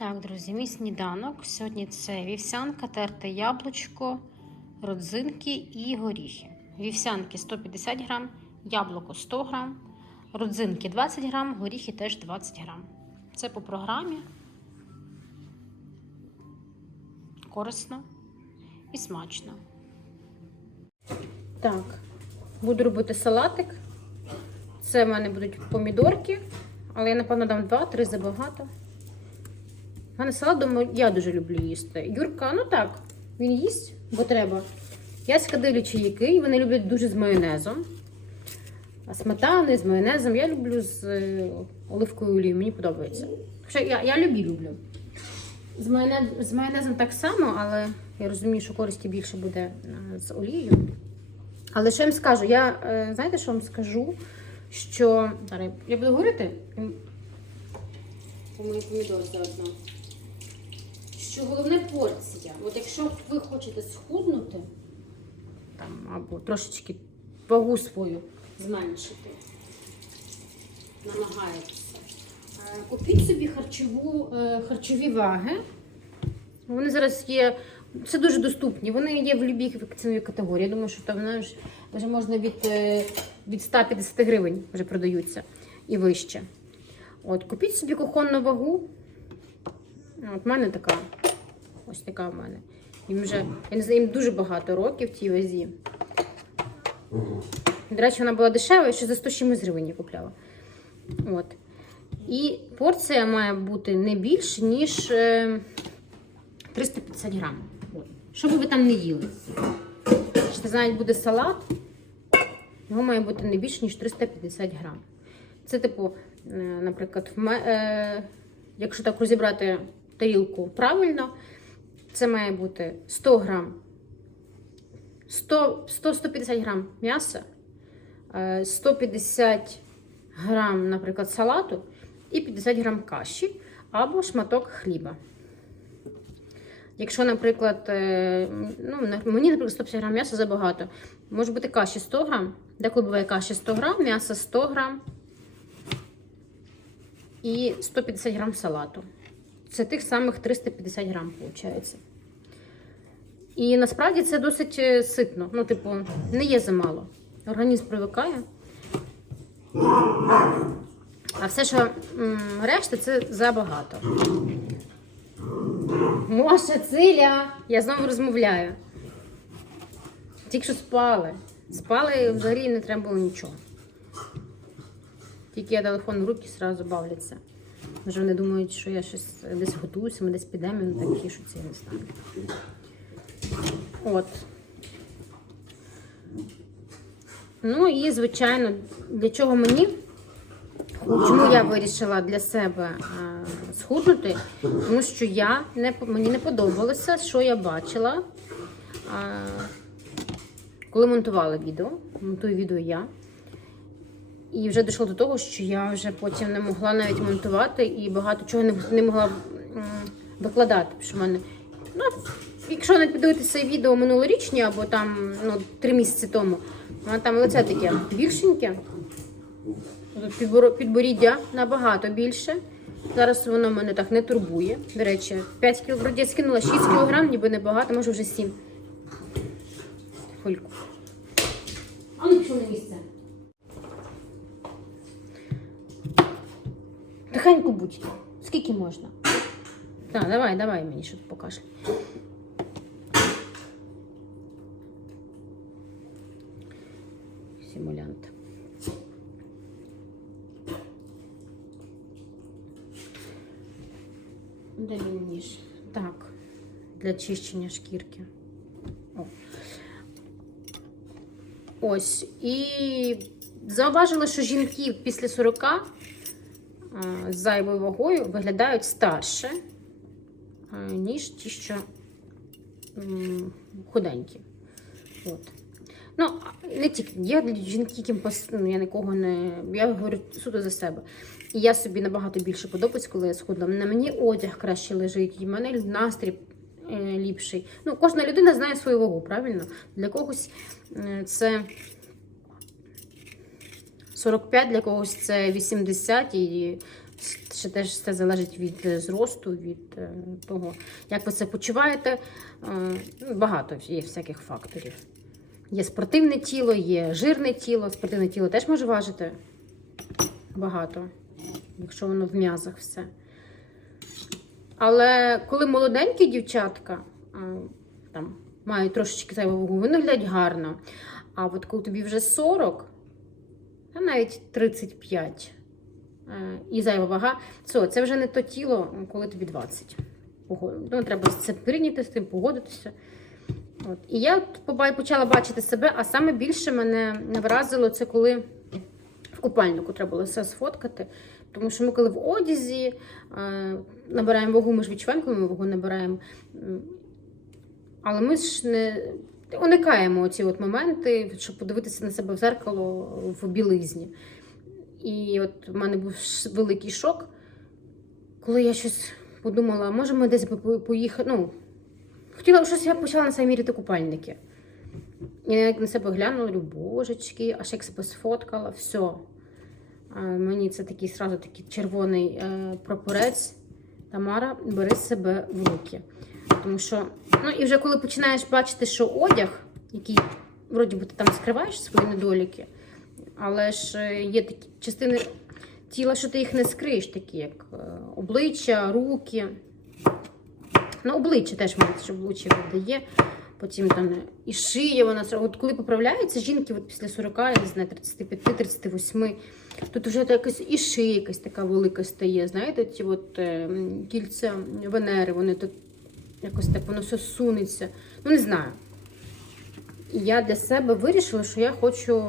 Так, друзі, мій сніданок. Сьогодні це вівсянка, терте яблучко, родзинки і горіхи. Вівсянки 150 грам, яблуко 100 грам, родзинки 20 грам, горіхи теж 20 грам. Це по програмі. Корисно і смачно. Так, буду робити салатик. Це в мене будуть помідорки, але я, напевно, дам 2-3 забагато. У мене салат дома я дуже люблю їсти. Юрка, ну так, він їсть, бо треба. Яська дивлячи який, вони люблять дуже з майонезом. А сметани з майонезом я люблю з е, оливковою олією, мені подобається. Хоча я, я любі люблю. З, майонез, з майонезом так само, але я розумію, що користі більше буде е, з олією. Але що я вам скажу? Я, е, знаєте, що вам скажу? Що. Зараз я буду говорити. По мої помідори заодно що головне порція. От якщо ви хочете схуднути, там, або трошечки вагу свою зменшити, намагаєтеся, е, купіть собі харчову, е, харчові ваги. Вони зараз є, це дуже доступні. Вони є в будь-якій ціновій категорії. Я думаю, що там знаєш, вже можна від, е, від 150 гривень вже продаються і вище. От, купіть собі кухонну вагу. От в мене така. Ось така в мене. Їм вже, я не знаю, їм дуже багато років тій вазі. До речі, вона була дешева, я ще за 100 чимось гривень купляла. От. І порція має бути не більше, ніж е, 350 грам. Що би ви там не їли? Якщо навіть буде салат, його має бути не більше, ніж 350 грам. Це, типу, е, наприклад, в е, якщо так розібрати тарілку правильно, це має бути 100 грам, 100 100-150 грам м'яса, е, 150 грам, наприклад, салату і 50 грам каші або шматок хліба. Якщо, наприклад, е, ну, мені, наприклад, 150 грам м'яса забагато, може бути каші 100 грам, деколи буває каші 100 грам, м'яса 100 грам і 150 грам салату. Це тих самих 350 грам, виходить. І насправді це досить е, ситно. Ну, типу, не є замало. Організм привикає. А все, що решта, це забагато. Моша, Циля! Я знову розмовляю. Тільки що спали. Спали взагалі не треба було нічого. Тільки я телефон в руки одразу бавляться. Може вони думають, що я щось десь готуюся, ми десь підемо, вони такі, що це не знаю. От. Ну і, звичайно, для чого мені? Чому я вирішила для себе схуднути? Тому що я не, мені не подобалося, що я бачила, коли монтувала відео. Монтую відео я. І вже дійшло до того, що я вже потім не могла навіть монтувати і багато чого не, не могла викладати. Що в мене, ну, якщо не подивитися відео минулорічні або там ну, три місяці тому, а там лице таке більшеньке. Тут підборіддя набагато більше. Зараз воно мене так не турбує. До речі, 5 кг, я скинула 6 кг, ніби небагато, може вже 7. Хвильку. А ну пішов на місце. Тихенько будь. Скільки можна? Так, давай, давай мені щось покажи. Симулянт. Де він ніж? Так, для чищення шкірки. О. Ось. І зауважила, що жінки після 40 а, з зайвою вагою виглядають старше, ніж ті, що худенькі. От. Ну, не тільки я для жінки, яким пос- ну, я нікого не. Я говорю суто за себе. І я собі набагато більше подобається, коли я схудла. На мені одяг краще лежить, і в мене настрій е, ліпший. Ну, кожна людина знає свою вагу, правильно? Для когось е, це 45, для когось це 80, і ще теж все залежить від е, зросту, від е, того, як ви це почуваєте. Е, ну, Багато є всяких факторів. Є спортивне тіло, є жирне тіло. Спортивне тіло теж може важити багато, якщо воно в м'язах все. Але коли молоденькі дівчатка там, мають трошечки зайву вагу, вони виглядають гарно. А от коли тобі вже 40, а навіть 35 е, і зайва вага, це, це вже не то тіло, коли тобі 20. Ну, треба це прийняти з тим, погодитися. От. І я почала бачити себе, а саме більше мене не вразило це коли в купальнику треба було все сфоткати. Тому що ми, коли в одязі е, набираємо вагу, ми ж відчуваємо, коли ми вагу набираємо. Але ми ж не уникаємо ці от моменти, щоб подивитися на себе в зеркало в білизні. І от в мене був великий шок, коли я щось подумала, може ми десь поїхати. Ну, хотіла щось, я почала на себе міряти купальники. Я як на себе глянула, говорю, божечки, аж як себе сфоткала, все. А, Мені це такий сразу такий червоний е, прапорець. Тамара, бери себе в руки. Тому що, ну і вже коли починаєш бачити, що одяг, який вроді би ти там скриваєш свої недоліки, але ж е, є такі частини тіла, що ти їх не скриєш, такі як е, обличчя, руки. Ну, обличчя теж мається, що обличчя видає. Потім там і шия вона От коли поправляється, жінки от після 40, я не знаю, 35-38, тут вже якась і шия якась така велика стає. Знаєте, ці от е, кільця Венери, вони тут якось так воно все сунеться. Ну, не знаю. Я для себе вирішила, що я хочу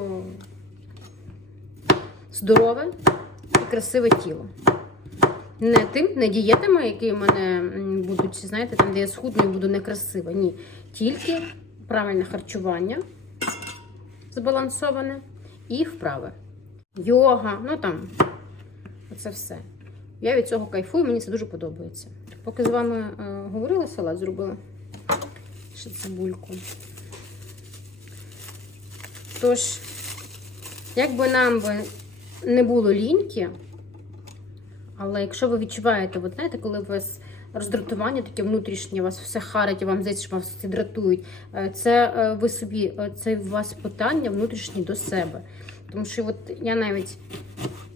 здорове і красиве тіло. Не тим, не дієтами, які в мене будуть, знаєте, там, де я схудну і буду некрасива. Ні. Тільки правильне харчування збалансоване і вправи. Йога, ну там, оце все. Я від цього кайфую, мені це дуже подобається. Поки з вами е, говорила, салат зробила. Ще цибульку. Тож, як би нам би не було ліньки, але якщо ви відчуваєте, от знаєте, коли у вас роздратування таке внутрішнє, вас все харить, і вам здається, що вас всі дратують, е, це е, ви собі, це у вас питання внутрішні до себе. Тому що от я навіть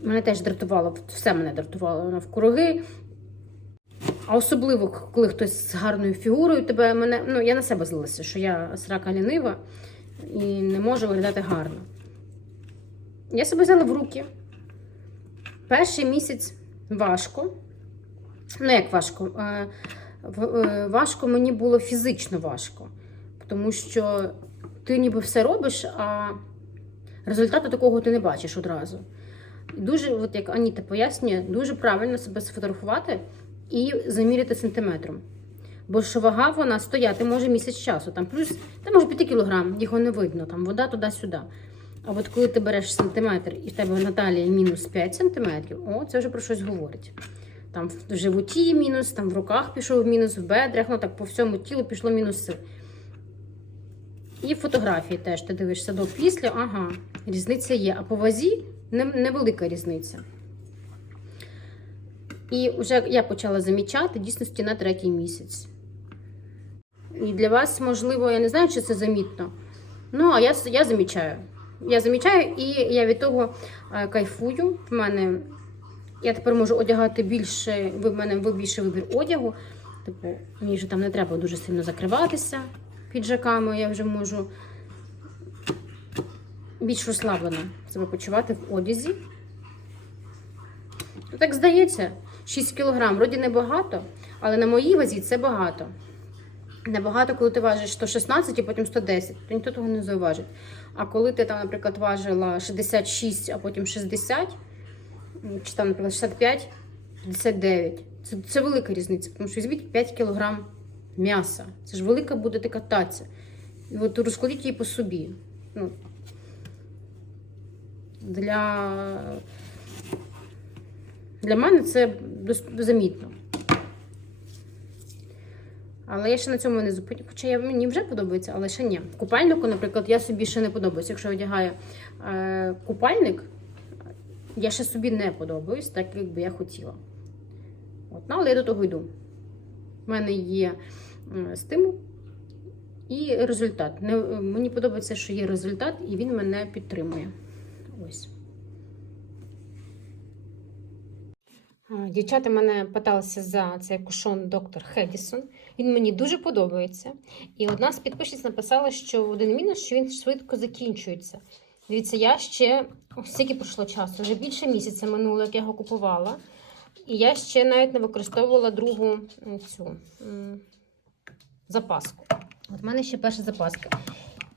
мене теж дратувало, все мене дратувало навкруги. А особливо, коли хтось з гарною фігурою тебе мене. Ну, я на себе злилася, що я срака лінива і не можу виглядати гарно. Я себе взяла в руки. Перший місяць важко. Ну, як важко? Е, е, Важко мені було фізично важко. Тому що ти ніби все робиш, а результату такого ти не бачиш одразу. Дуже, от як Аніта пояснює, дуже правильно себе сфотографувати і заміряти сантиметром. Бо що вага вона стояти може місяць часу. Там плюс там може 5 кілограм, його не видно, там вода туди-сюди. А от коли ти береш сантиметр і в тебе на мінус 5 сантиметрів, о, це вже про щось говорить. Там в животі мінус, там в руках пішов мінус, в бедрах, ну так по всьому тілу пішло мінуси. І фотографії теж ти дивишся до після, ага, різниця є. А по вазі невелика різниця. І вже я почала замічати дійсності на третій місяць. І для вас, можливо, я не знаю, чи це замітно. Ну, а я, я замічаю. Я замічаю, і я від того е, кайфую. В мене я тепер можу одягати більше, в мене більше вибір одягу. Типу, мені вже там не треба дуже сильно закриватися піджаками. Я вже можу більш розслаблено себе почувати в одязі. Так здається, 6 кілограм, вроді небагато, але на моїй вазі це багато. Небагато, коли ти важиш 116 і потім 110, то ніхто того не зауважить. А коли ти там, наприклад, важила 66, а потім 60, чи там, наприклад, 65, 59, це, це велика різниця, тому що візьміть 5 кілограм м'яса. Це ж велика буде така таця. І от розкладіть її по собі. Ну, для, для мене це замітно. Але я ще на цьому не зупиню. Хоча я, мені вже подобається, але ще ні. Купальнику, наприклад, я собі ще не подобається. Якщо одягаю е, купальник, я ще собі не подобаюсь, так як би я хотіла. От, ну, але я до того йду. У мене є м, стимул і результат. Не, мені подобається, що є результат, і він мене підтримує. Ось. Дівчата мене питалися за цей кушон доктор Хедісон. Він мені дуже подобається. І одна з підписчиць написала, що один мінус, що він швидко закінчується. Дивіться, я ще скільки пройшло часу, вже більше місяця минуло, як я його купувала. І я ще навіть не використовувала другу цю запаску. От в мене ще перша запаска.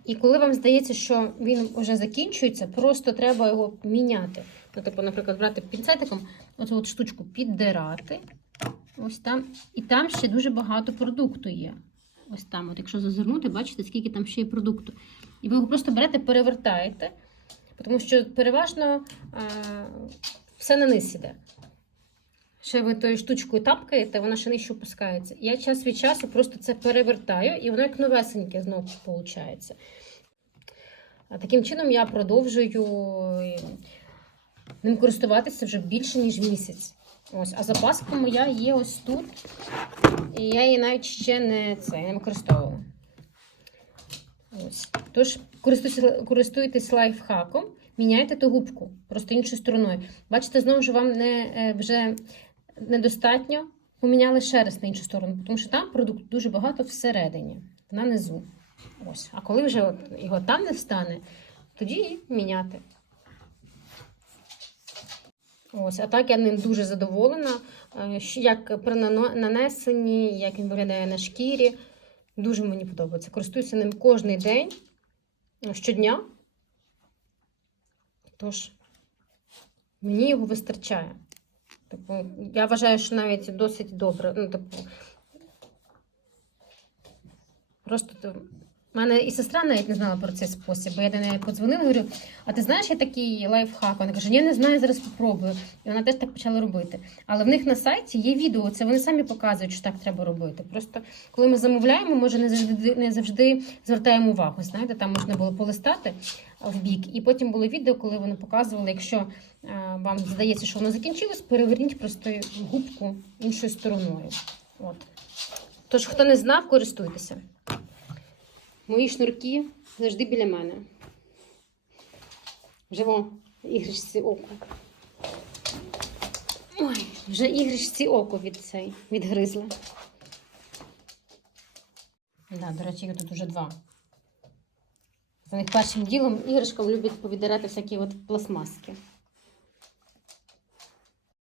І коли вам здається, що він вже закінчується, просто треба його міняти. Ну, типу, наприклад, брати пінцетиком, оцю от штучку піддирати. Ось там. І там ще дуже багато продукту є. Ось там, от якщо зазирнути, бачите, скільки там ще є продукту. І ви його просто берете, перевертаєте, тому що переважно а, все на низ іде. Ще ви тою штучкою тапкаєте, вона ще нижче опускається. Я час від часу просто це перевертаю, і воно як новесеньке знову виходить. А таким чином я продовжую е, ним користуватися вже більше, ніж місяць. Ось, а запаска моя є ось тут. І я її навіть ще не це не використовувала. Ось. Тож, користуйтесь, лайфхаком, міняйте ту губку просто іншою стороною. Бачите, знову ж вам не, е, вже недостатньо. Поміняли раз на іншу сторону, тому що там продукт дуже багато всередині, на низу. Ось. А коли вже його там не стане, тоді і міняти. Ось, а так я ним дуже задоволена. е, Як при нанесенні, як він виглядає на шкірі. Дуже мені подобається. Користуюся ним кожен день, е, щодня. Тож, мені його вистачає. Типу, я вважаю, що навіть досить добре. Ну, типу, просто в мене і сестра навіть не знала про цей спосіб, бо я до неї подзвонила говорю, а ти знаєш, є такий лайфхак? Вона каже, я не знаю, зараз спробую. І вона теж так почала робити. Але в них на сайті є відео, це вони самі показують, що так треба робити. Просто коли ми замовляємо, може не завжди не завжди звертаємо увагу. Знаєте, там можна було полистати в бік, і потім було відео, коли вони показували, якщо е, вам здається, що воно закінчилось, переверніть просто губку іншою стороною. От. Тож, хто не знав, користуйтеся. Мої шнурки завжди біля мене. Вже во, іграшці око. Ой, вже іграшці око від цей відгризла. Да, до речі, їх тут уже два. За них першим ділом іграшкам люблять повідирати всякі от пластмаски.